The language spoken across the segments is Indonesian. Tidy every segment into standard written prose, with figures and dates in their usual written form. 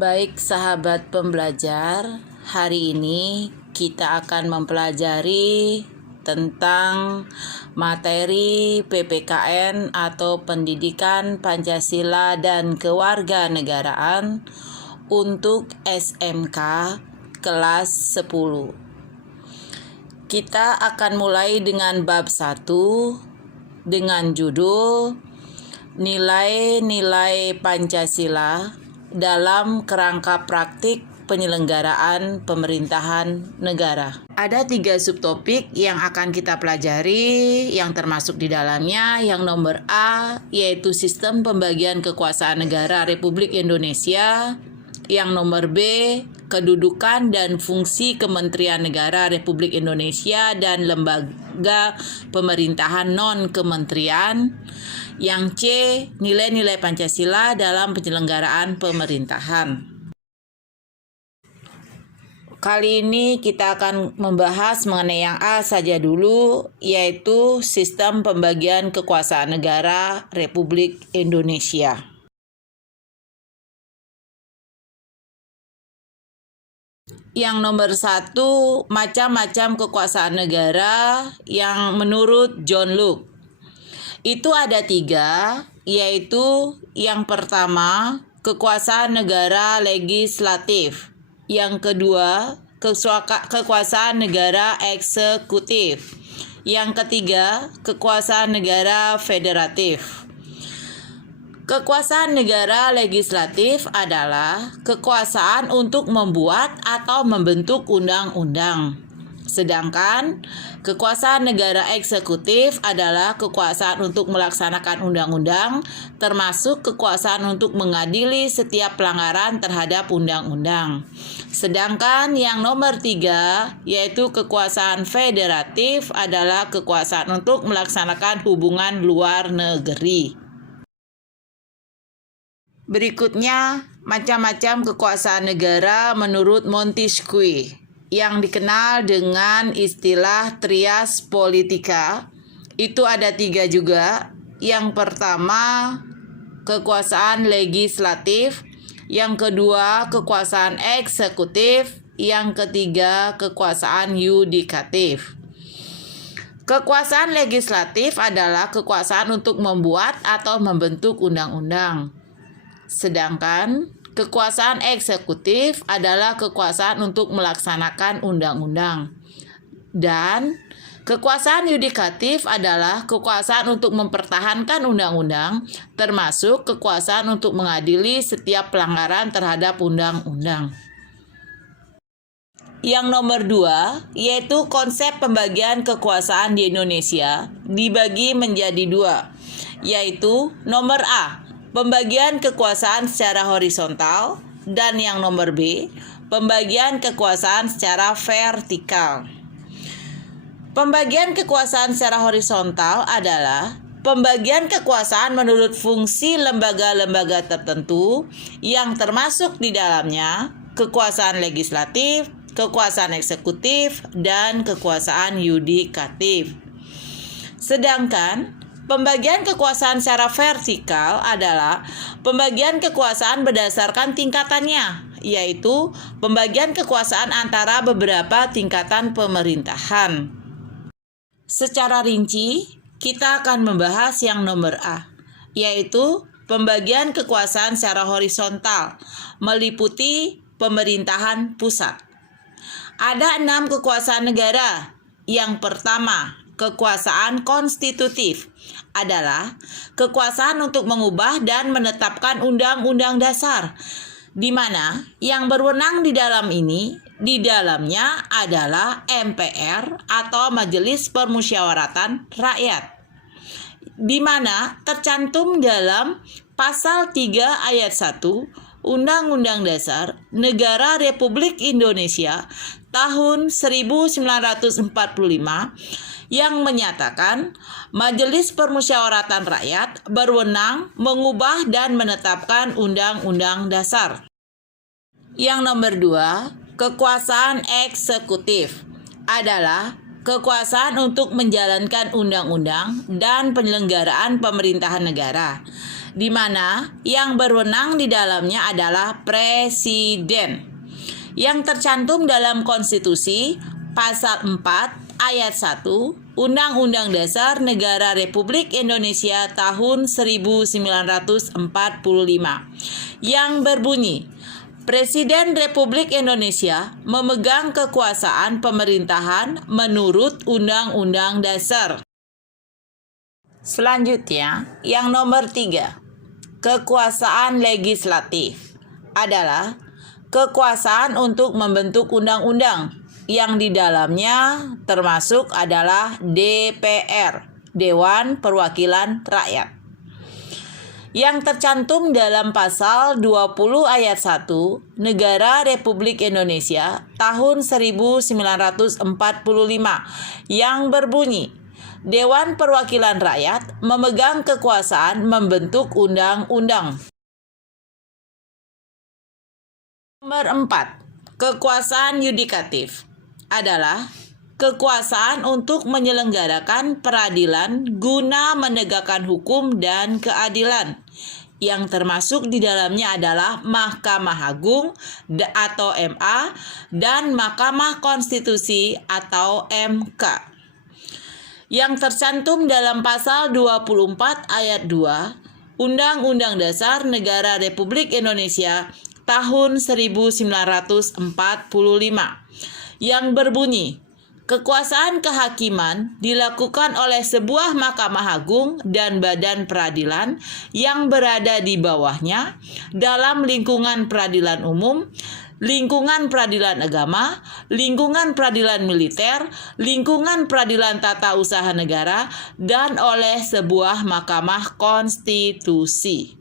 Baik sahabat pembelajar, hari ini kita akan mempelajari tentang materi PPKN atau Pendidikan Pancasila dan Kewarganegaraan untuk SMK kelas 10. Kita akan mulai dengan bab 1 dengan judul Nilai-nilai Pancasila dalam kerangka praktik penyelenggaraan pemerintahan negara. Ada 3 subtopik yang akan kita pelajari yang termasuk di dalamnya. Yang nomor A yaitu sistem pembagian kekuasaan negara Republik Indonesia. Yang nomor B, kedudukan dan fungsi Kementerian Negara Republik Indonesia dan lembaga pemerintahan non-kementerian. Yang C, nilai-nilai Pancasila dalam penyelenggaraan pemerintahan. Kali ini kita akan membahas mengenai yang A saja dulu, yaitu sistem pembagian kekuasaan negara Republik Indonesia. Yang nomor 1, macam-macam kekuasaan negara yang menurut John Locke. Itu ada 3, yaitu yang pertama, kekuasaan negara legislatif. Yang kedua, kekuasaan negara eksekutif. Yang ketiga, kekuasaan negara federatif. Kekuasaan negara legislatif adalah kekuasaan untuk membuat atau membentuk undang-undang. Sedangkan kekuasaan negara eksekutif adalah kekuasaan untuk melaksanakan undang-undang, termasuk kekuasaan untuk mengadili setiap pelanggaran terhadap undang-undang. Sedangkan yang nomor 3, yaitu kekuasaan federatif adalah kekuasaan untuk melaksanakan hubungan luar negeri. Berikutnya, macam-macam kekuasaan negara menurut Montesquieu yang dikenal dengan istilah trias politica. Itu ada 3 juga. Yang pertama, kekuasaan legislatif. Yang kedua, kekuasaan eksekutif. Yang ketiga, kekuasaan yudikatif. Kekuasaan legislatif adalah kekuasaan untuk membuat atau membentuk undang-undang. Sedangkan kekuasaan eksekutif adalah kekuasaan untuk melaksanakan undang-undang. Dan kekuasaan yudikatif adalah kekuasaan untuk mempertahankan undang-undang, termasuk kekuasaan untuk mengadili setiap pelanggaran terhadap undang-undang. Yang nomor 2, yaitu konsep pembagian kekuasaan di Indonesia dibagi menjadi 2, yaitu nomor A, pembagian kekuasaan secara horizontal, dan yang nomor B, pembagian kekuasaan secara vertikal. Pembagian kekuasaan secara horizontal adalah pembagian kekuasaan menurut fungsi lembaga-lembaga tertentu yang termasuk di dalamnya kekuasaan legislatif, kekuasaan eksekutif, dan kekuasaan yudikatif. Sedangkan pembagian kekuasaan secara vertikal adalah pembagian kekuasaan berdasarkan tingkatannya, yaitu pembagian kekuasaan antara beberapa tingkatan pemerintahan. Secara rinci, kita akan membahas yang nomor A, yaitu pembagian kekuasaan secara horizontal, meliputi pemerintahan pusat. Ada 6 kekuasaan negara. Yang pertama, kekuasaan konstitutif adalah kekuasaan untuk mengubah dan menetapkan undang-undang dasar, di mana yang berwenang di dalamnya adalah MPR atau Majelis Permusyawaratan Rakyat, di mana tercantum dalam pasal 3 ayat 1 Undang-Undang Dasar Negara Republik Indonesia tahun 1945 yang menyatakan Majelis Permusyawaratan Rakyat berwenang mengubah dan menetapkan undang-undang dasar. Yang nomor 2, kekuasaan eksekutif adalah kekuasaan untuk menjalankan undang-undang dan penyelenggaraan pemerintahan negara, di mana yang berwenang di dalamnya adalah Presiden, yang tercantum dalam Konstitusi Pasal 4 Ayat 1 Undang-Undang Dasar Negara Republik Indonesia tahun 1945 yang berbunyi, Presiden Republik Indonesia memegang kekuasaan pemerintahan menurut Undang-Undang Dasar. Selanjutnya, yang nomor 3, kekuasaan legislatif adalah kekuasaan untuk membentuk undang-undang yang di dalamnya termasuk adalah DPR, Dewan Perwakilan Rakyat, yang tercantum dalam pasal 20 ayat 1 Negara Republik Indonesia tahun 1945 yang berbunyi, Dewan Perwakilan Rakyat memegang kekuasaan membentuk undang-undang. Nomor 4, kekuasaan yudikatif adalah kekuasaan untuk menyelenggarakan peradilan guna menegakkan hukum dan keadilan, yang termasuk di dalamnya adalah Mahkamah Agung atau MA dan Mahkamah Konstitusi atau MK, yang tercantum dalam pasal 24 ayat 2 Undang-Undang Dasar Negara Republik Indonesia tahun 1945 yang berbunyi, kekuasaan kehakiman dilakukan oleh sebuah Mahkamah Agung dan badan peradilan yang berada di bawahnya dalam lingkungan peradilan umum, lingkungan peradilan agama, lingkungan peradilan militer, lingkungan peradilan tata usaha negara, dan oleh sebuah Mahkamah Konstitusi.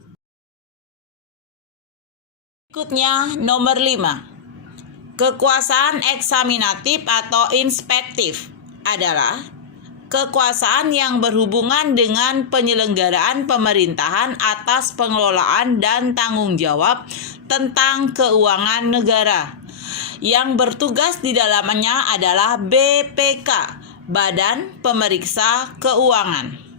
Berikutnya, nomor 5. Kekuasaan eksaminatif atau inspektif adalah kekuasaan yang berhubungan dengan penyelenggaraan pemerintahan atas pengelolaan dan tanggung jawab tentang keuangan negara. Yang bertugas di dalamnya adalah BPK, Badan Pemeriksa Keuangan.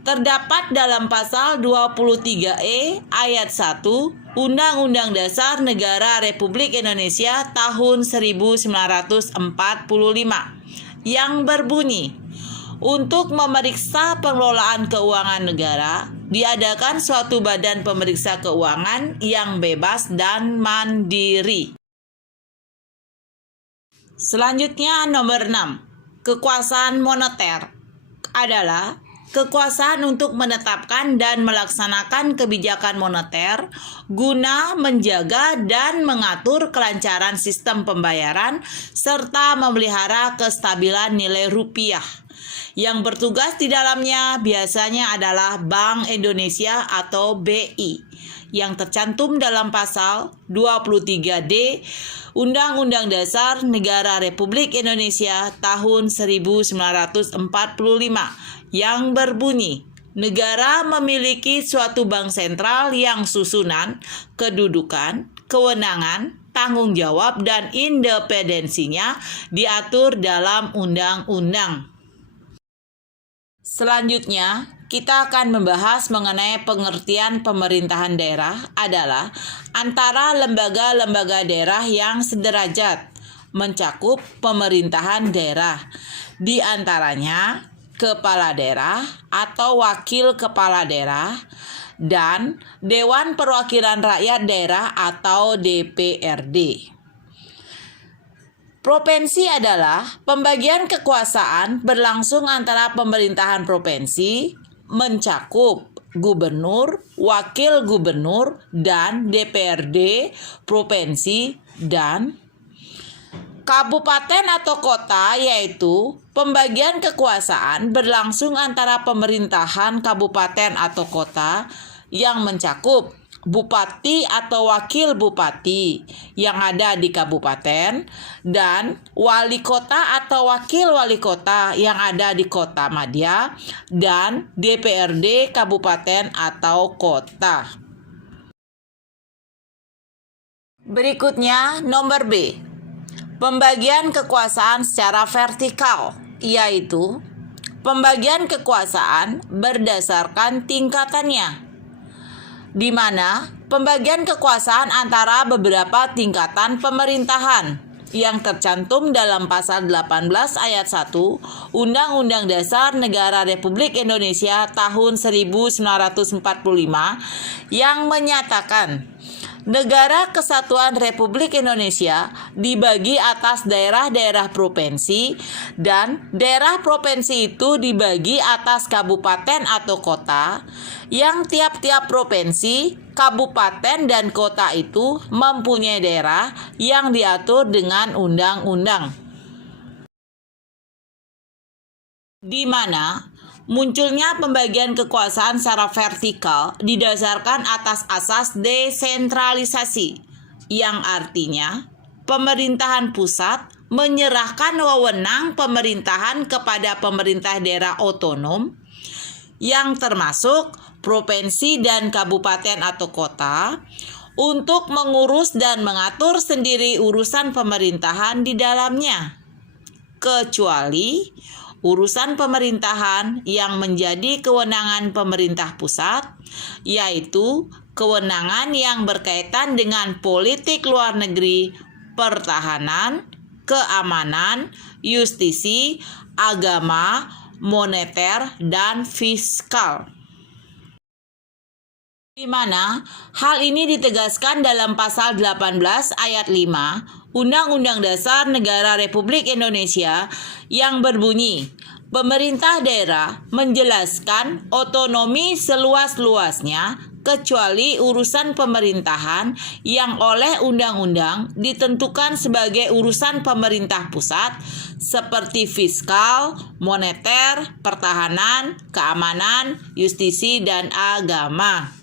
Terdapat dalam pasal 23E ayat 1 Undang-Undang Dasar Negara Republik Indonesia tahun 1945 yang berbunyi, untuk memeriksa pengelolaan keuangan negara, diadakan suatu badan pemeriksa keuangan yang bebas dan mandiri. Selanjutnya, nomor 6. Kekuasaan moneter adalah kekuasaan untuk menetapkan dan melaksanakan kebijakan moneter guna menjaga dan mengatur kelancaran sistem pembayaran serta memelihara kestabilan nilai rupiah. Yang bertugas di dalamnya biasanya adalah Bank Indonesia atau BI, yang tercantum dalam pasal 23D Undang-Undang Dasar Negara Republik Indonesia tahun 1945 yang berbunyi, negara memiliki suatu bank sentral yang susunan, kedudukan, kewenangan, tanggung jawab, dan independensinya diatur dalam undang-undang. Selanjutnya, kita akan membahas mengenai pengertian pemerintahan daerah adalah antara lembaga-lembaga daerah yang sederajat mencakup pemerintahan daerah, di antaranya kepala daerah atau wakil kepala daerah dan Dewan Perwakilan Rakyat Daerah atau DPRD. Provinsi adalah pembagian kekuasaan berlangsung antara pemerintahan provinsi mencakup gubernur, wakil gubernur, dan DPRD provinsi, dan kabupaten atau kota, yaitu pembagian kekuasaan berlangsung antara pemerintahan kabupaten atau kota yang mencakup bupati atau wakil bupati yang ada di kabupaten dan wali kota atau wakil wali kota yang ada di kota madya dan DPRD kabupaten atau kota. Berikutnya nomor B. Pembagian kekuasaan secara vertikal, yaitu pembagian kekuasaan berdasarkan tingkatannya. di mana pembagian kekuasaan antara beberapa tingkatan pemerintahan yang tercantum dalam pasal 18 ayat 1 Undang-Undang Dasar Negara Republik Indonesia tahun 1945 yang menyatakan Negara Kesatuan Republik Indonesia dibagi atas daerah-daerah provinsi dan daerah provinsi itu dibagi atas kabupaten atau kota yang tiap-tiap provinsi, kabupaten dan kota itu mempunyai daerah yang diatur dengan undang-undang. Di mana munculnya pembagian kekuasaan secara vertikal didasarkan atas asas desentralisasi, yang artinya pemerintahan pusat menyerahkan wewenang pemerintahan kepada pemerintah daerah otonom yang termasuk provinsi dan kabupaten atau kota untuk mengurus dan mengatur sendiri urusan pemerintahan di dalamnya, kecuali urusan pemerintahan yang menjadi kewenangan pemerintah pusat, yaitu kewenangan yang berkaitan dengan politik luar negeri, pertahanan, keamanan, justisi, agama, moneter, dan fiskal. Di mana hal ini ditegaskan dalam pasal 18 ayat 5 Undang-Undang Dasar Negara Republik Indonesia yang berbunyi, pemerintah daerah menjelaskan otonomi seluas-luasnya kecuali urusan pemerintahan yang oleh undang-undang ditentukan sebagai urusan pemerintah pusat seperti fiskal, moneter, pertahanan, keamanan, justisi, dan agama.